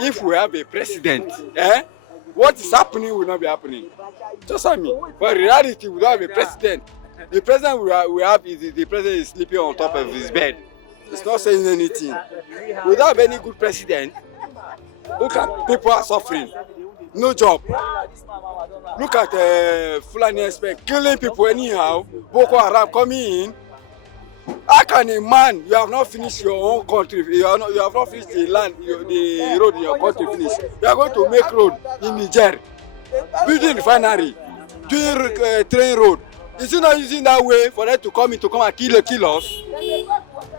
if we have a president, what is happening will not be happening. Just like me. But in reality, we don't have a president. The president we have is the president is sleeping on top of his bed. He's not saying anything. We don't have any good president. Look at people are suffering. No job. Look at Fulani expect killing people anyhow. Boko Haram coming in. How can a man, you have not finished your own country, you have not finished the land, the road in your country finish. You are going to make road in Niger, building refinery, doing train road. Is it not using that way for them to come and kill us?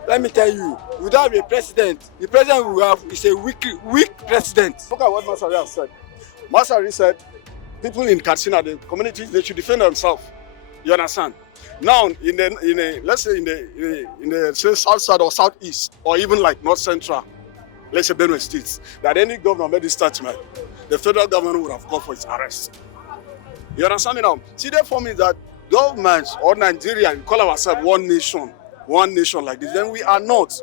Let me tell you, we don't have a president. The president we have is a weak president. Look at what Masari has said. Masari said, people in Katsina, the communities, they should defend themselves. You understand? Now, let's say in the say south side or southeast, or even like north central, let's say Benue states, that any governor made this statement, the federal government would have called for its arrest. You understand me now? See, therefore means that governments or Nigeria, we call ourselves one nation like this, then we are not.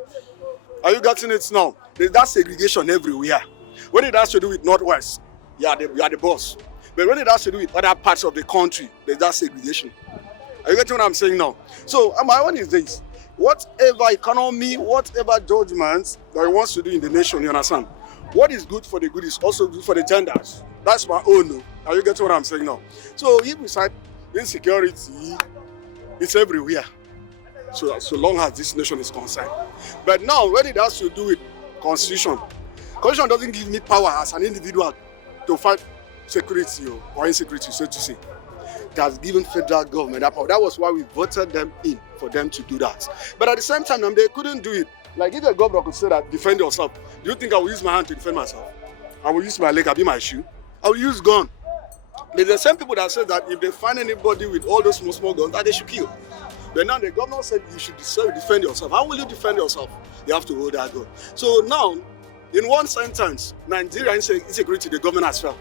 Are you getting it now? There's that segregation everywhere. When it has to do with Northwest, you are the boss. But when it has to do with other parts of the country, there's that segregation. Are you getting what I'm saying now? So my own is this. Whatever economy, whatever judgments that he wants to do in the nation, you understand? What is good for the good is also good for the genders. That's my own. Are you getting what I'm saying now? So if we said insecurity, it's everywhere. So long as this nation is concerned. But now when it has to do with constitution doesn't give me power as an individual to fight security or insecurity, so to say. It has given federal government that power. That was why we voted them in, for them to do that. But at the same time, they couldn't do it. Like if the governor could say that, defend yourself, do you think I will use my hand to defend myself? I will use my leg, I'll be my shoe. I will use gun. There's the same people that say that if they find anybody with all those small guns, that they should kill. But now the governor said you should defend yourself. How will you defend yourself? You have to hold that gun. So now, in one sentence, Nigeria insecurity, the government has failed.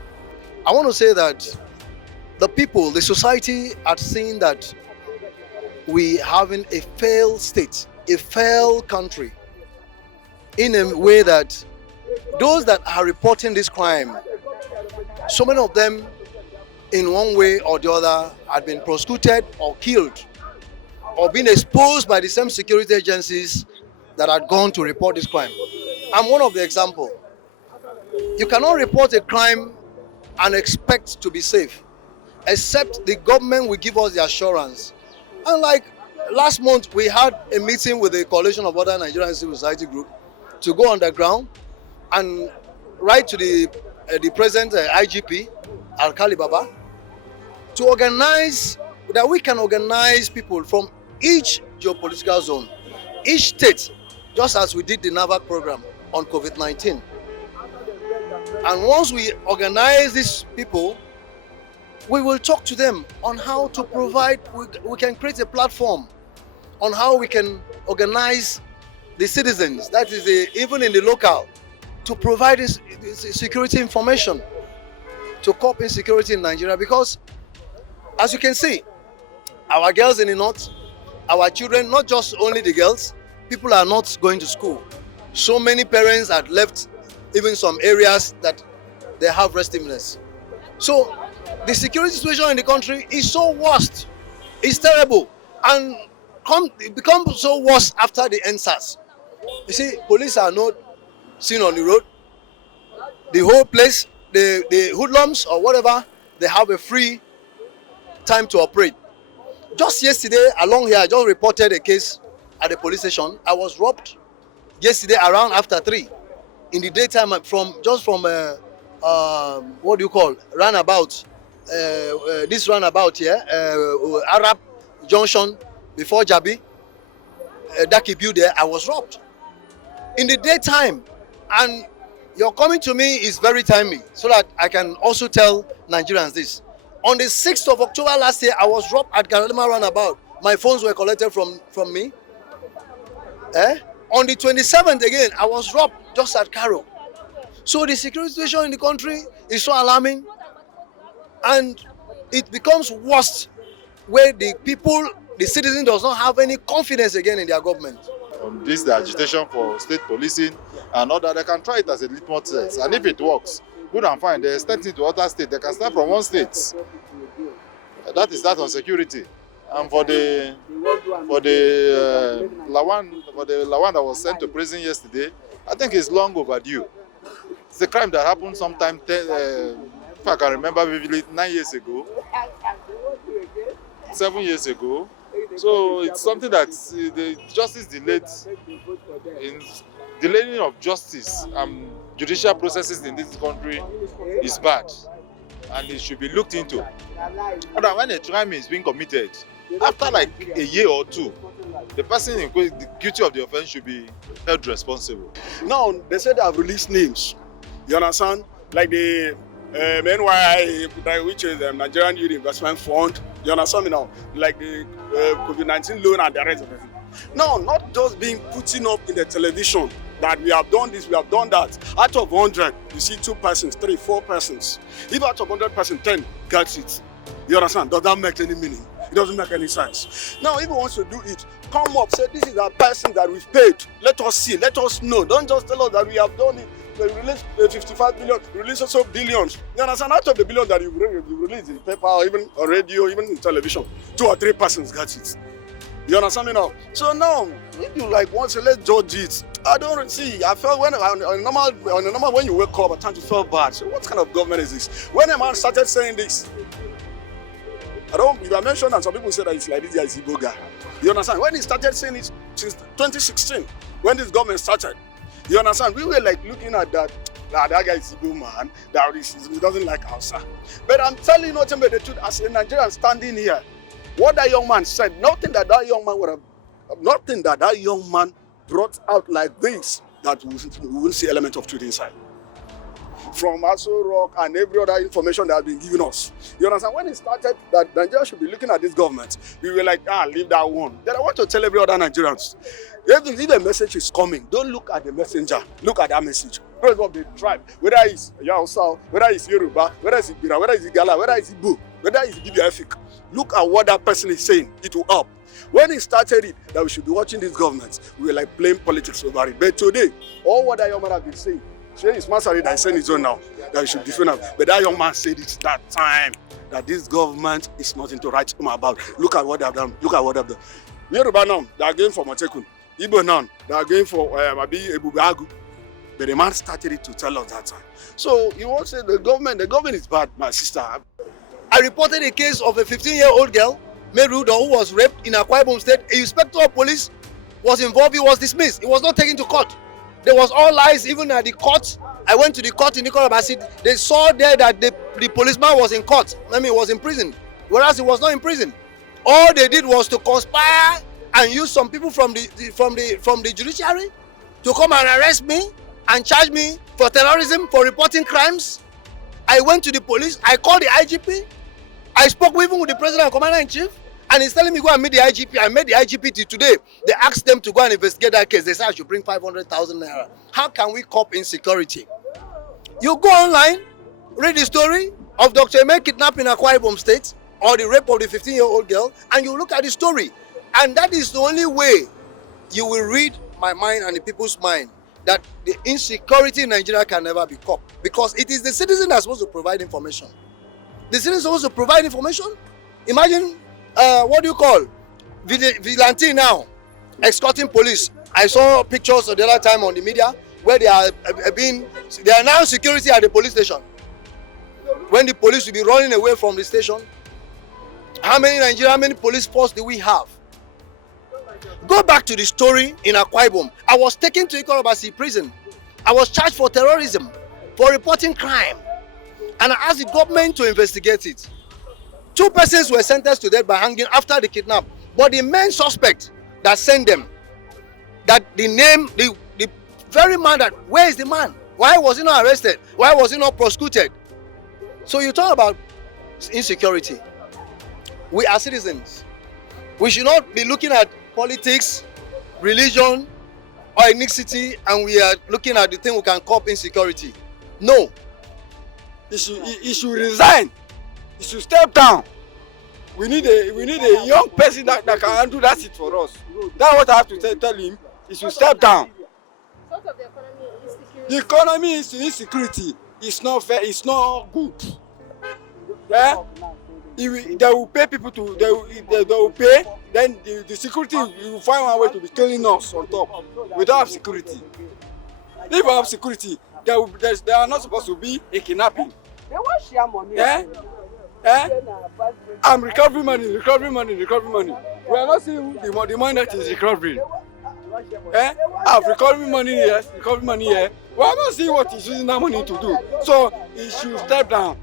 I want to say that the people, the society are seeing that we having a failed state, a failed country, in a way that those that are reporting this crime, so many of them in one way or the other had been prosecuted or killed or been exposed by the same security agencies that had gone to report this crime. I'm one of the example. You cannot report a crime and expect to be safe, except the government will give us the assurance. And like last month, we had a meeting with a coalition of other Nigerian civil society group to go underground and write to the present IGP, Alkali Baba, to organize, that we can organize people from each geopolitical zone, each state, just as we did the NAVAC program on COVID-19. And once we organize these people, we will talk to them on how to provide, we can create a platform on how we can organize the citizens, that is even in the local, to provide this security information to cope insecurity in Nigeria. Because as you can see, our girls in the north, our children, not just only the girls, people are not going to school. So many parents had left even some areas that they have restiveness. So the security situation in the country is so worst, it's terrible, and it becomes so worse after the NSAS. You see, police are not seen on the road. The whole place, the hoodlums or whatever, they have a free time to operate. Just yesterday, along here, I just reported a case at the police station. I was robbed yesterday around after 3 in the daytime from what do you call, roundabout, this roundabout here, Arab Junction before Jabi, Dakibu there. I was robbed in the daytime, and your coming to me is very timely, so that I can also tell Nigerians this. On the 6th of October last year, I was robbed at Garadima roundabout. My phones were collected from me. On the 27th again, I was robbed just at Cairo. So the security situation in the country is so alarming, and it becomes worse where the people, the citizen does not have any confidence again in their government. this the agitation for state policing and all that. They can try it as a litmus test, and if it works, good and fine. They extend it to other states. They can start from one state. That is that on security. And for the Lawan that was sent to prison yesterday, I think it's long overdue. It's a crime that happened sometime, if I can remember vividly, 9 years ago, 7 years ago. So it's something that the justice delayed. In delaying of justice and judicial processes in this country is bad, and it should be looked into. But when a crime is being committed, after like a year or two, the person guilty of the offense should be held responsible. Now, they said they have released names. You understand? Like the NYI, which is the Nigerian Youth Investment Fund. You understand me now? Like the COVID-19 loan and the rest of it. Now, not just being putting up in the television that we have done this, we have done that. Out of 100, you see 2 persons, 3, 4 persons. If out of 100 persons, 10 gets it. You understand? Does that make any meaning? It doesn't make any sense. Now, if you want to do it, come up, say this is a person that we've paid. Let us see, let us know. Don't just tell us that we have done it. We released 55 billion, we released also billions. You understand? Out of the billion that you released in paper, or even on radio, even in television, 2 or 3 persons got it. You understand me now? So now, if you like want to let's judge it, I don't see. I felt when on a normal when you wake up, I tend to feel bad. So what kind of government is this? When a man started saying this, I mentioned that some people say that it's like this guy is Igbo guy. You understand? When he started saying it since 2016, when this government started, you understand? We were like looking at that guy is Igbo man, that he doesn't like Hausa. But I'm telling you nothing but the truth, as a Nigerian standing here, what that young man said, nothing that young man brought out like this, that we will see element of truth inside. From Aso Rock and every other information that has been given us. You understand? When it started that Nigeria should be looking at this government, we were like, leave that one. Then I want to tell every other Nigerians, if a message is coming, don't look at the messenger, look at that message. Because of the tribe, whether it's Hausa, whether it's Yoruba, whether it's Ibira, whether it's Igala, whether it's Igbo, whether it's Bibiafik, look at what that person is saying, it will help. When he started it, that we should be watching this government, we were like playing politics over it. But today, all what that young man has been saying, it's Masari that is saying his own now, that we should defend him. But that young man said it that time, that this government is nothing to write home about. Look at what they have done. Look at what they have done. Yoruba now, they are going for Motekun. Igbo now, they are going for Ebubeagu. But the man started it to tell us that time. So you won't say the government is bad, my sister. I reported a case of a 15-year-old girl, Merudo, who was raped in Akwa Ibom State. A inspector of police was involved. He was dismissed. He was not taken to court. There was all lies even at the court. I went to the court in Ikorobasi. They saw there that the policeman was in court. Was in prison, whereas he was not in prison. All they did was to conspire and use some people from the judiciary to come and arrest me and charge me for terrorism, for reporting crimes. I went to the police. I called the IGP. I spoke even with the president and commander-in-chief. And he's telling me go and meet the IGP. I met the IGP till today. They asked them to go and investigate that case. They said I should bring 500,000 naira. How can we cope insecurity? You go online, read the story of Dr. Eme kidnapped in Akwa Ibom State, or the rape of the 15-year-old girl, and you look at the story. And that is the only way you will read my mind and the people's mind, that the insecurity in Nigeria can never be coped. Because it is the citizen that's supposed to provide information. The citizen is supposed to provide information. Imagine what do you call vigilante now escorting police. I saw pictures the other time on the media where they are now security at the police station. When the police will be running away from the station, how many police force do we have? Go back to the story in Akwa Ibom. I was taken to Ikorobasi prison. I was charged for terrorism, for reporting crime, and I asked the government to investigate it. 2 persons were sentenced to death by hanging after the kidnap. But the main suspect that sent them, that the very man that, where is the man? Why was he not arrested? Why was he not prosecuted? So you talk about insecurity. We are citizens. We should not be looking at politics, religion, or ethnicity, and we are looking at the thing we can cope insecurity. No. He should resign. He should step down. We need a young person that can handle that shit for us. That's what I have to tell him. He should step down. Sort of the economy insecurity. The economy is insecurity. It's not fair. It's not good. Yeah? They will pay people to. They will pay. Then the security, you will find one way to be killing us on top. We don't have security. If we have security, they are not supposed to be a kidnapping. They want share money. Yeah? I'm recovering money. We are not seeing the money that is recovering. I'm recovering money here. We are not seeing what he's using that money to do. So he should step down.